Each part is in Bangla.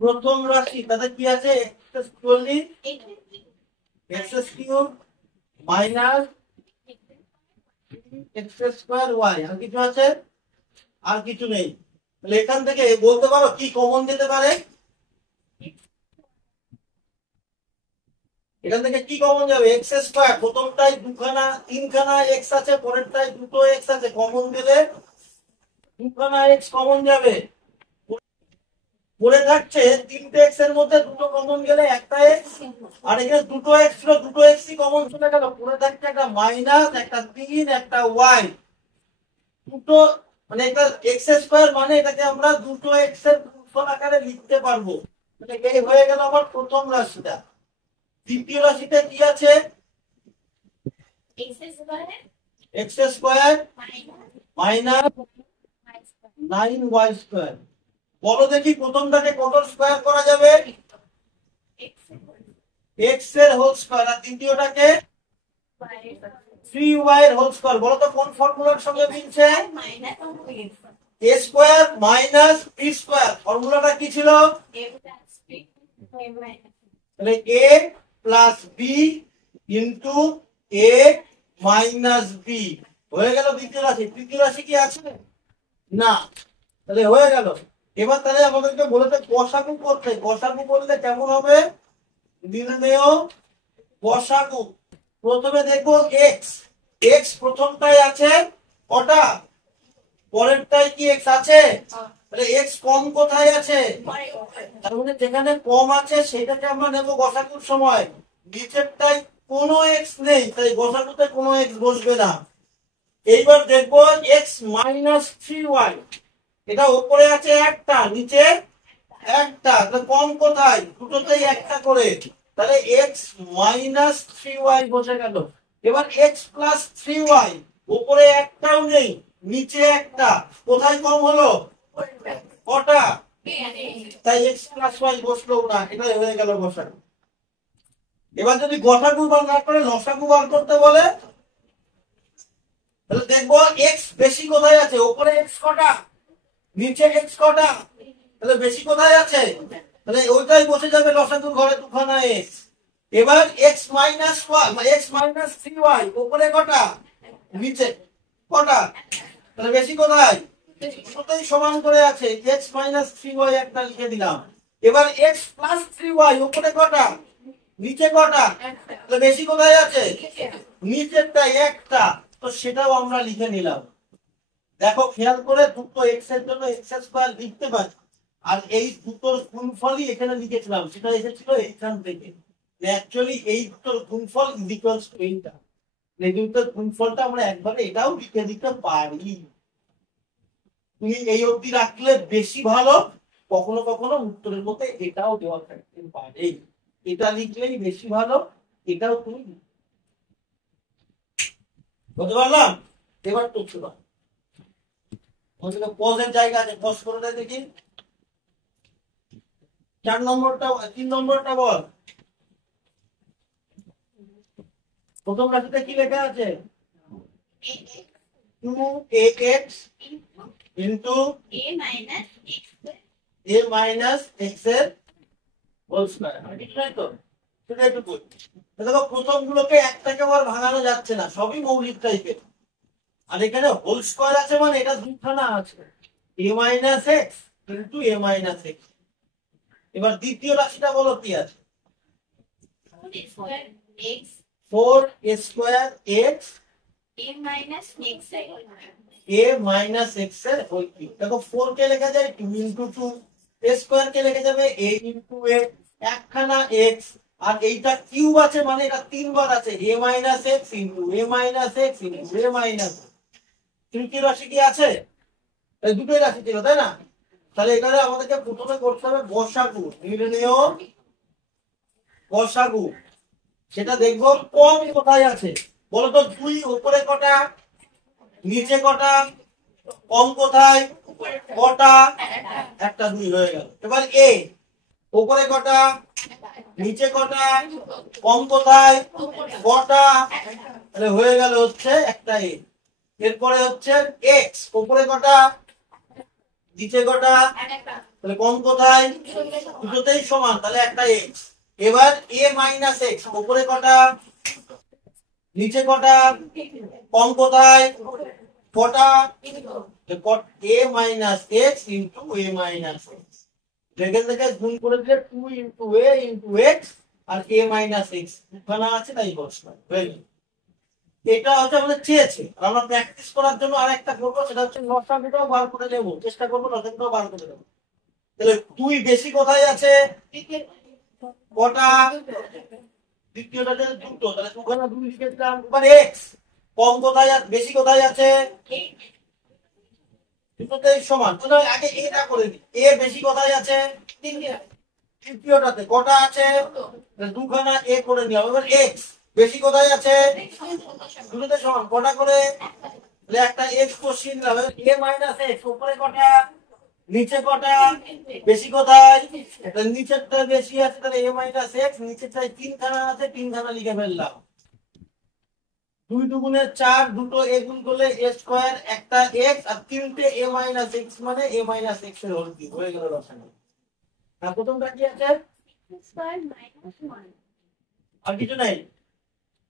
প্রথম রাশি তাতে কি আছে? X 40 x cube minus x square y. আর কিছু আছে? আর কিছু নেই। তাহলে এখান থেকে বলতে পারো কি কমন যেতে পারে? এখান থেকে কি কমন যাবে? X square. প্রথমটায় তিনখানা এক্স আছে, পরেরটায় দুটো এক্স আছে, কমন গেলে দুখানা এক্স কমন যাবে। পড়ে থাকছে তিনটে এক্স এর মধ্যে দুটো কমন গেলে একটা এক্স, আর এখানে দুটো এক্স ছিল, দুটো এক্সই কমন চলে গেল। পড়ে থাকছে একটা মাইনাস, একটা 3, একটা ওয়াই। দুটো মানে এটা এক্স স্কোয়ার, মানে এটাকে আমরা দুটো এক্স এর গুণফল আকারে লিখতে পারবো। মানে এই হয়ে গেল আমার প্রথম রাশিটা। দ্বিতীয় রাশিতে কি আছে? X square minus 9y²। বলো দেখি প্রথমটাকে কত স্কোয়ার করা যাবে? এক্স এর হোল স্কোয়ার। আর দ্বিতীয়টাকে 3y এর হোল স্কোয়ার। বলো তো কোন ফর্মুলার সঙ্গে মিলছে? এ স্কোয়ার মাইনাস বি স্কোয়ার। ফর্মুলাটা কি ছিল? তাহলে এ প্লাস বি ইন্টু এ মাইনাস বি হয়ে গেল দ্বিতীয় রাশি। তৃতীয় রাশি কি আছে? না। তাহলে হয়ে গেল। এবার তাহলে আমাদেরকে বলেছে গসাগু করতে। গসাগু করলে কেমন হবে? নির্ণেয় গসাগু। প্রথমে দেখবো এক্স। এক্স প্রথমটাই আছে কটা? পরেরটাই কি এক্স আছে? তাহলে এক্স কম কোথায় আছে? তার মানে যেখানে কম আছে সেটাকে আমরা নেব গসাগুর সময়। নিচেরটাই কোনো এক্স নেই, তাই গসাগুতে কোনো এক্স বসবে না। এইবার দেখবো এক্স মাইনাস 3y। এটা উপরে আছে একটা, নিচে একটা, তাহলে কম কোথায়? দুটোতেই একটা করে। তাহলে এক্স মাইনাস 3y বসে গেল। এবার এক্স প্লাস 3y। উপরে একটাও নেই, নিচে একটা, কোথায় কম হলো? কটা? তাই এক্স প্লাস ওয়াই বসলো না, এটা হয়ে গেল গসাগু। এবার যদি গসাগু বার না করে লসাগু বার করতে বলে, তাহলে দেখবো এক্স বেশি কোথায় আছে? উপরে এক্স কটা, নিচে এক্স কটা, তাহলে বেশি কোথায় আছে? তাহলে ওইটাই বসে যাবে লসাগুর ঘরে, দুখানা এক্স। এবার x minus x minus 3y। উপরে কটা, নিচে কটা, তাহলে বেশি কোথায়? দুটোই সমান করে আছে। এক্স মাইনাস 3y একটা লিখে দিলাম। এবার এক্স প্লাস 3y। উপরে কটা, নিচে কটা, তাহলে বেশি কোথায় আছে? নিচেরটাই একটা, তো সেটাও আমরা লিখে নিলাম। দেখো খেয়াল করে, দুটো এক্স এর জন্য এক্স স্কোয়ার লিখতে পারি, আর এই দুটোর গুণফলই এখানে লিখেছিলাম, সেটা এসেছিল এইখান থেকে। অ্যাকচুয়ালি এই দুটোর গুণফল ইজ ইকুয়ালস টু এইটা। এই দুটোর গুণফলটা আমরা একবারে এটাও লিখে দিতে পারি। তুমি এই অবধি রাখলে বেশি ভালো। কখনো কখনো উত্তরের মধ্যে এটাও দেওয়া থাকতে পারে, এটা লিখলেই বেশি ভালো। এটাও তুমি বলতে পারলাম। এবার তো ছিল পজের জায়গা আছে, পজ করে দেয় দেখি। 4 নম্বরটা, 3 নম্বরটা বল। প্রথম রাশিতে কি লেখা আছে? 2ax into a minus x এর হোল স্কয়ার। ঠিক তাই তো? সেটা একটু বলি। দেখো প্রথম গুলোকে একটাকে আবার ভাঙানো যাচ্ছে না, সবই মৌলিক টাইপের। আর এখানে হোল স্কয়ার আছে মানে এটা দুখানা আছে, a minus x into a minus x. এবার দ্বিতীয় রাশিটা বলো কি আছে? 4a square x a minus x এর হোল কিউব। দেখো 4 কে লেখা যায় 2 ইন্টু 2, a স্কয়ার কে লেখা যাবে a ইন্টু a, একখানা এক্স, আর এইটা কিউব আছে মানে এটা তিনবার আছে, a minus x into a minus x into a minus. তৃতীয় রাশি কি আছে? এই দুটোই রাশি ছিল তাই না? তাহলে এখানে আমাদেরকে প্রথমে করতে হবে গসাগু, নির্ণেয় গসাগু। সেটা দেখবো কম কোথায় আছে। বলতো 2 উপরে কটা, নিচে কটা, কম কোথায়, কটা, একটা 2 হয়ে গেল। এবার এ উপরে কটা, নিচে কটা, কম কোথায়, কটা, তাহলে হয়ে গেল হচ্ছে একটা এ। এরপরে হচ্ছে এক্স উপরে কটা, নিচে কটা, তাহলে কম কোথায়, দুটোতেই সমান, তাহলে একটা এক্স। এবার এ মাইনাস এক্স, উপরে কটা নিচে কটা, কম কোথায় কটা, এ মাইনাস এক্স ইন্টু এ মাইনাস এক্স, এখান থেকে গুণ করে দিলে 2 ইন্টু এ ইন্টু এক্স আর এ মাইনাস এক্স ওখানে আছে, তাই বসবে। এটা হচ্ছে আমাদের চেয়েছে, আর আমরা প্র্যাকটিস করার জন্য আরেকটা করবো, সেটা হচ্ছে লসাগুটাও বার করে নেবো, চেষ্টা করবো লসাগুটাও বার করে নেবো। তাহলে 2 বেশি কোথায় আছে, কটা, দ্বিতীয়টাতে দুটো, তাহলে ওখানে 2 লিখে দিলাম। এবার এক্স কম কোথায়, বেশি কোথায় আছে, দুটোতেই সমান, তাহলে আগে এটা করে দিই। এ বেশি কোথায় আছে, তৃতীয়টাতে, কটা আছে, দুখানা এ করে নিলাম। এবার এক্স বেশি কোথায় আছে, দুটোতে সমান, কটা করে, তাহলে একটা এক্স বসিয়ে দিলাম। এ মাইনাস এক্স, উপরে কটা নিচে কটা, বেশি কোথায়, নিচেরটা বেশি আছে, তাহলে এ মাইনাস এক্স, নিচেরটায় 3খানা আছে, 3খানা লিখে ফেললাম। 2 দুগুণে 4, দুটো এ গুণ করলে এ স্কয়ার, একটা এক্স আর তিনটে এ মাইনাস এক্স, মানে এ মাইনাস এক্স এর হোল কিউব হয়ে গেল রসায়ন। আর প্রথমটা কি আছে, আর কিছু নাই।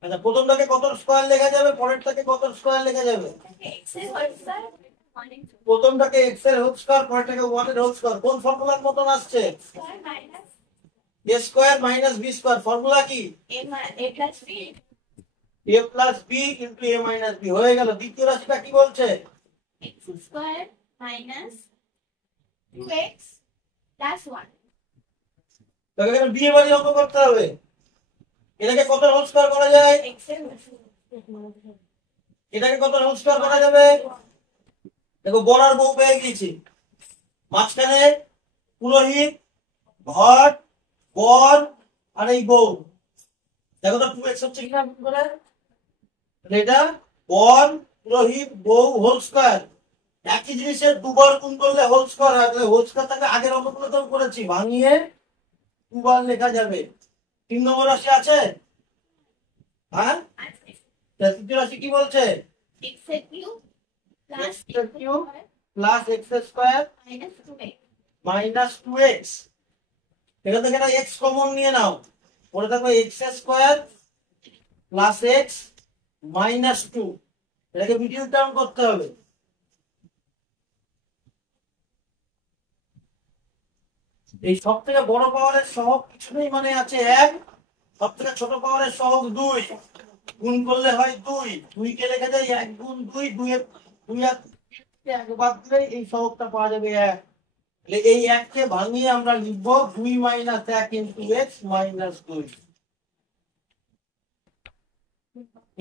আচ্ছা, প্রথমটাকে কত স্কয়ার লেখা যাবে, পরেরটাকে কত স্কয়ার লেখা যাবে, প্রথমটাকে x এর হোল স্কয়ার, পরেরটাকে 1 এর হোল স্কয়ার। কোন ফর্মুলার মতন আসছে, a square minus b square, formula কি a plus b into a minus b হয়ে গেল। দ্বিতীয় রাশিটা কি বলছে, x square minus 2x plus 1। তাহলে এখানে b এর বাড়ি অঙ্ক করতে হবে। এটাকে কত হোল স্কয়ার করা যায়, x এর এটাকে কত হোল স্কয়ার করা যাবে, দেখো বড়ার বউ পেয়ে গেছি, মাঝখানে পুরোহিত, ঘর, বর আর এই বউ, দেখো তো 2x হচ্ছে কিনা গুণ করে, এটা বর পুরোহিত বউ হোল স্কয়ার। একই জিনিসের দুবার গুণ করলে হোল স্কয়ার হয়, তাহলে হোল স্কয়ারটাকে আগের অঙ্কগুলো তো করেছি, ভাঙিয়ে দুবার লেখা যাবে। 3 নম্বর রাশি আছে, হ্যাঁ, তৃতীয় রাশি কি বলছে, x এর কিউব প্লাস x এর cube plus x square minus 2x, এখান থেকে একটা x কমন নিয়ে নাও, পরে থাকবে x square plus x minus 2, এটাকে মিডল টার্ম করতে হবে। এই সব থেকে বড় পাওয়ারের সহগ কিছু নেই, মানে আছে 1, সব থেকে ছোট পাওয়ারের সহগ 2, গুণ করলে হয় 2, 2 কে লেখা যায় 1 গুণ 2, 2 এর 2 আর 1 বাদ দিলে এই সহগটা পাওয়া যাবে 1। তাহলে এই 1 কে ভাঙিয়ে আমরা লিখব 2 মাইনাস 1 ইনটু x মাইনাস 2।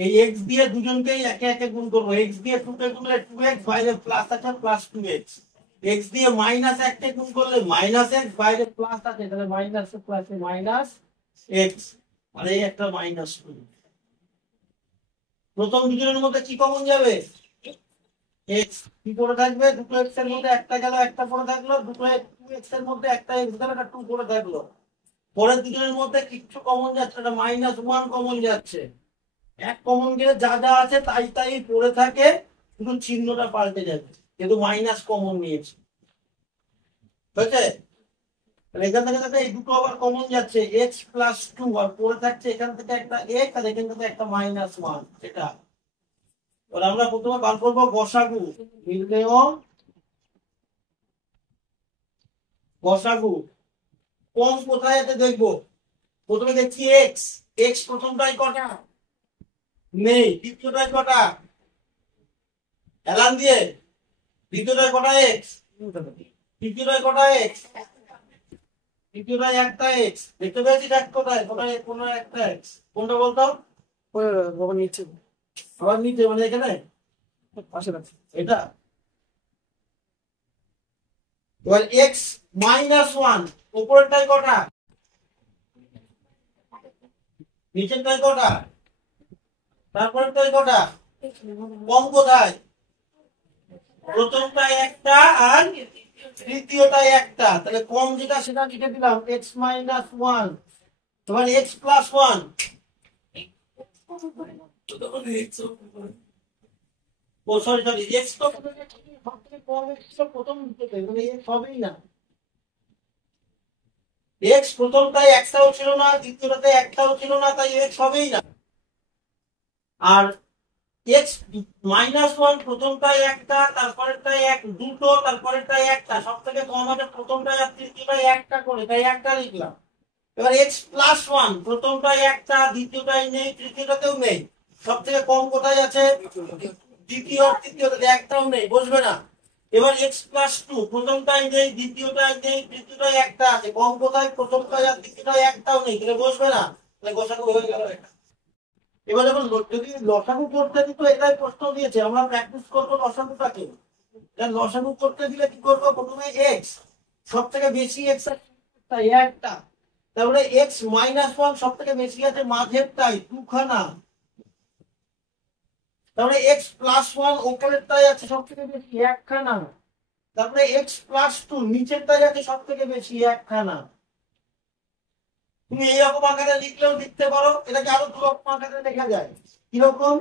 এই x দিয়ে দুজনকেই একে একে গুণ করব, x দিয়ে 2 কে গুণলে 2x, বাইরে প্লাস আছে প্লাস 2x, x দিয়ে মাইনাস 1 কে গুণ করলে মাইনাস x, বাইরে প্লাস আছে, তাহলে মাইনাস প্লাসে মাইনাস x, আর এই একটা মাইনাস 2। প্রথম দুজনের মধ্যে কি কমন যাবে, x কি পড়ে থাকবে, দুটো x এর মধ্যে একটা গেল, একটা পড়ে থাকলো, দুটো 2x এর মধ্যে একটা x গেল, একটা 2 পড়ে থাকলো। পরের দুজনের মধ্যে কিছু কমন যাচ্ছে, এটা মাইনাস 1 কমন যাচ্ছে। এক কমন গেলে যা যা আছে তাই তাই পড়ে থাকে, শুধু চিহ্নটা পাল্টে যাবে, কিন্তু মাইনাস কমন নিয়েছে, বুঝছে। তাহলে এখান থেকে দেখো এই দুটো আবার কমন যাচ্ছে, x প্লাস 2, আর পড়ে থাকছে এখান থেকে একটা x আর এখান থেকে একটা মাইনাস 1, এটা। তাহলে আমরা প্রথমে বার করবো গসাগু, নির্ণেয় গসাগু। কম কোথায় আছে দেখবো, প্রথমে দেখছি x, x প্রথমটাই কটা নেই, দ্বিতীয়টায় কটা, এলান দিয়ে, দ্বিতীয়টায় কটা x, তৃতীয়টায় কটা x, তৃতীয়টায় একটা x, দেখতে পেয়েছিস এক কোথায়, কোথায় কোনো একটা x, কোনটা বলতো, নিচে, আবার নিচে মানে এখানে পাশে রাখছি এটা। এবার x মাইনাস 1, উপরেরটায় কটা, নিচেরটায় কটা, তারপরেরটায় কটা, কম কোথায়, প্রথমটায় একটা আর তৃতীয়টায় একটা, তাহলে কম যেটা সেটা লিখে দিলাম x মাইনাস 1, তোমার x প্লাস 1, ও সরি সরি, x তো সব থেকে কম এক্স প্রথম থেকে মানে এক্স হবেই না। এক্স প্রথমটাই একটাও ছিল না, দ্বিতীয়টাতে একটাও ছিল না, তাই এক্স হবেই না। আর এক্স -1 প্রথমটাই একটা, তারপরেরটাই এক দুটো, তারপরেরটাই একটা, সব থেকে কম আছে প্রথমটাই আর তৃতীয়টাই একটা করে, তাই একটা লিখলাম। এবার x+1 প্রথমটাই একটা, দ্বিতীয়টাই নেই, তৃতীয়টাতেও নেই, সব থেকে কম কোথায় আছে? দ্বিতীয় আর তৃতীয়টাতে একটাও নেই, বসবে না। এবার x+2 প্রথমটাই নেই, দ্বিতীয়টাই নেই, তৃতীয়টাই একটা আছে, কম কোথায়? প্রথমটাই আর তৃতীয়টাই একটাও নেই, তাহলে বসবে না, তাহলে গোসাগু হয়ে গেল এটা। এবার যখন যদি লসাগু করতে দিত, এটাই প্রশ্ন দিয়েছে, আমরা প্র্যাকটিস করবো লসাগুটাকে। লসাগু করতে দিলে কি করবো? প্রথমে এক্স, সব থেকে বেশি এক্স একটা, তাহলে x-1 সব থেকে বেশি আছে মাঝেরটাই দুখানা, তাহলে x+1 উপরেরটাই আছে সব থেকে বেশি একখানা, তারপরে x+2 নিচেরটাই আছে সব থেকে বেশি একখানা। তুমি এইরকম আকারে লিখলেও লিখতে পারো, এটাকে আরো দুরকম আকারে লেখা যায়। কিরকম?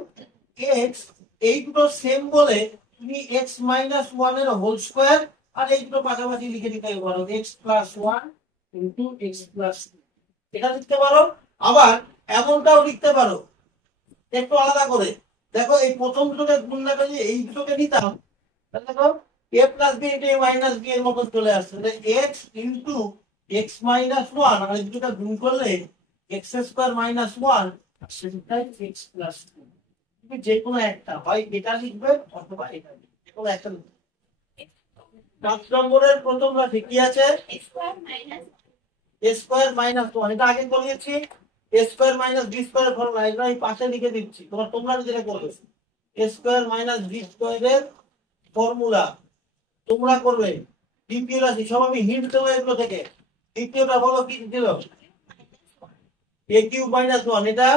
এক্স, এই দুটো সেম বলে তুমি x-1 এর হোল স্কোয়ার, আর এই দুটো পাশাপাশি লিখে দিতে পারো x+1 ইন্টু x+2, এটা লিখতে পারো। আবার এমনটাও লিখতে পারো একটু আলাদা করে। দেখো এই প্রথম দুটোকে গুণ না করে এই দুটোকে নিতাম, তাহলে দেখো a+b ইন্টু a-b এর মতো চলে আসছে, তাহলে x ইন্টু x-1, আর এই দুটোকে গুণ করলে x² - 1, সেটাই x+2। তুমি যে কোনো একটা, হয় এটা লিখবে অথবা এটা লিখবে, যে কোনো একটা লিখবে। 5 নম্বরের প্রথম রাশি কি আছে? a² - 1, এটা আগে বলিয়েছি। a² - b² এর ফর্মুলা, এটা আমি পাশে লিখে দিচ্ছি, তোমরা যেটা করবে a² - b² এর ফর্মুলা তোমরা করবে। দ্বিতীয় রাশি সব আমি হিন্ট দেবো এগুলো থেকে। দ্বিতীয়টা বলো কি ছিল? a³ - 1, এটা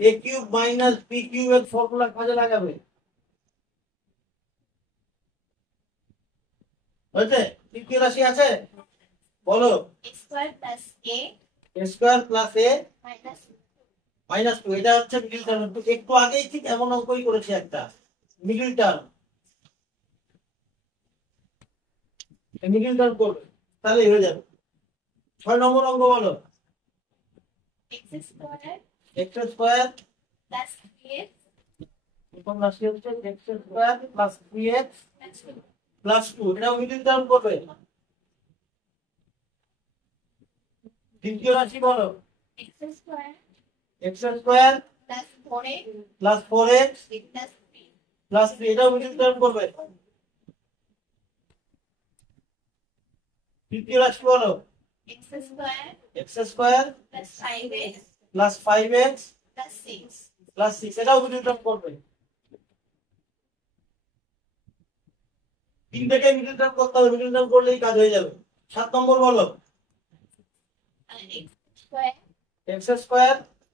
a³ - b³ এর ফর্মুলা কাজে লাগাবে, হয়েছে? তৃতীয় রাশি আছে, বলো। a² + a - 2, এটা হচ্ছে মিডল টার্ম। একটু আগেই ঠিক এমন অঙ্কই করেছি একটা, মিডল টার্ম। মিডল টার্ম করবে, তাহলে হয়ে যাবে। 6 নম্বর অঙ্ক বলো। x² x² plus 3x প্রথম রাশি হচ্ছে x² + 3x plus 2, এটাও মিডল টার্ম করবে। দ্বিতীয় রাশি বলো। x² x² plus 4x plus 4x plus 3 plus 3, এটাও মিডল টার্ম করবে। তৃতীয় রাশি বলো। x² x² plus 5x plus 5x plus 6 plus 6, এটাও মিডল টার্ম করবে। তিন থেকে মিডল টার্ম করতে হবে, মিডল টার্ম করলেই কাজ হয়ে যাবে। 7 নম্বর বলো। x² x²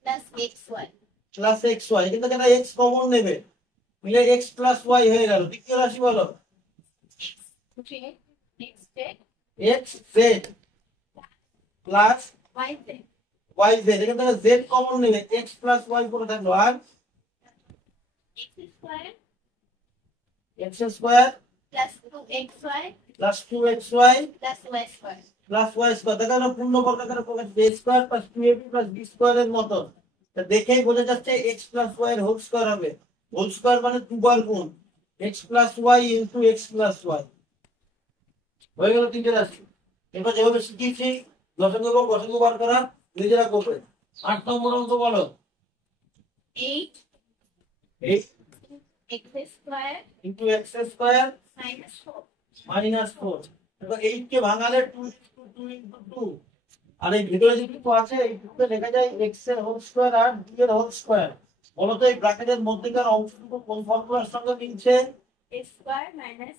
plus xy plus xy, এখান থেকে একটা x কমন নেবে, মিলে x plus y হয়ে গেল। দ্বিতীয় রাশি বলো। xz xz plus yz yz, এখান থেকে z কমন নেবে, x plus y করে থাকলো, আর x² x² plus 2xy plus 2xy plus y² plus y², দেখা গেল পূর্ণবর্গাকারে প্রকাশ a² plus 2ab plus b² এর মতো। তা দেখেই বোঝা যাচ্ছে x plus y এর হোল স্কয়ার হবে। হোল স্কয়ার মানে দুবার গুণ, x plus y into x plus y। হয়ে গেল তিনটে রাশি। এবার যেভাবে শিখিয়েছি লসাগু এবং গসাগু বার করা, নিজেরা করবে। 8 নম্বর অঙ্ক বলো। 8 8 x² into x² minus 4 minus 4, এবার 8 কে ভাঙালে 2 into 2 into 2, আর এই ভিতরে যেটুকু আছে এই দুটো লেখা যায় x এর হোল স্কয়ার আর 2 এর হোল স্কয়ার। বলো তো এই ব্র্যাকেটের মধ্যেকার অংশটুকু কোন ফর্মুলার সঙ্গে মিলছে? a² minus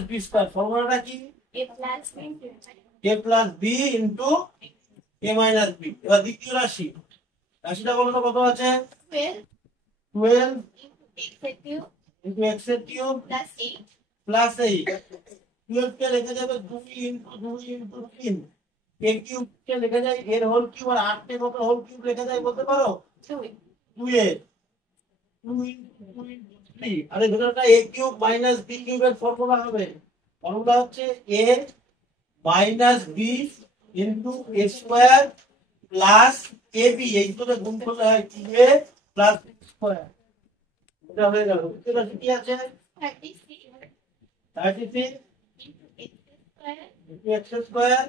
a² - b², ফর্মুলাটা কি? a plus b into a plus b into a minus b। এবার দ্বিতীয় রাশি, রাশিটা বলো তো কত আছে? 12 12 into x³ into x³ plus 8 plus 8। 12 কে লেখা যাবে 2 into 2 into 3, a কিউব কে লেখা যায় এর হোল কিউব, আর 8 কে কত হোল কিউব লেখা যায় বলতে পারো? 2 2 এর 2 into 2 into বি আর এই ভেতরটা a কিউব মাইনাস b কিউবের ফর্মুলা হবে। ফর্মুলা হচ্ছে a minus b into a square plus ab, এই দুটো গুণ করলে হয় 2a প্লাস b স্কয়ার। এটা হয়ে গেল। দ্বিতীয় রাশি কি আছে? 36 36 into x square into x square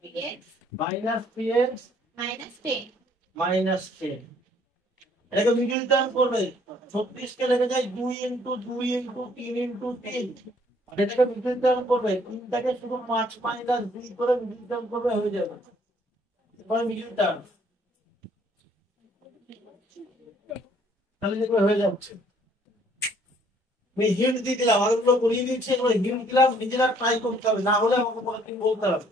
3x minus 3x minus 10. Minus 10। এটাকে মিডল টার্ম করবে। 36 কে লেখা যায় 2 ইনটু 2 ইনটু 3 ইনটু 3। আর এটাকে মিডল টার্ম করবে। 3টাকে শুধু 5 মাইনাস 2 করে মিডল টার্ম করবে, হয়ে যাবে। এবার মিডল টার্ম তাহলে দেখবে হয়ে যাচ্ছে। আমি হিন্ট দিয়ে দিলাম, আরেকগুলো করিয়ে দিচ্ছি, এগুলো হিন্ট দিলাম, নিজেরা ট্রাই করতে হবে, না হলে আমাকে পরের দিন বলতে হবে।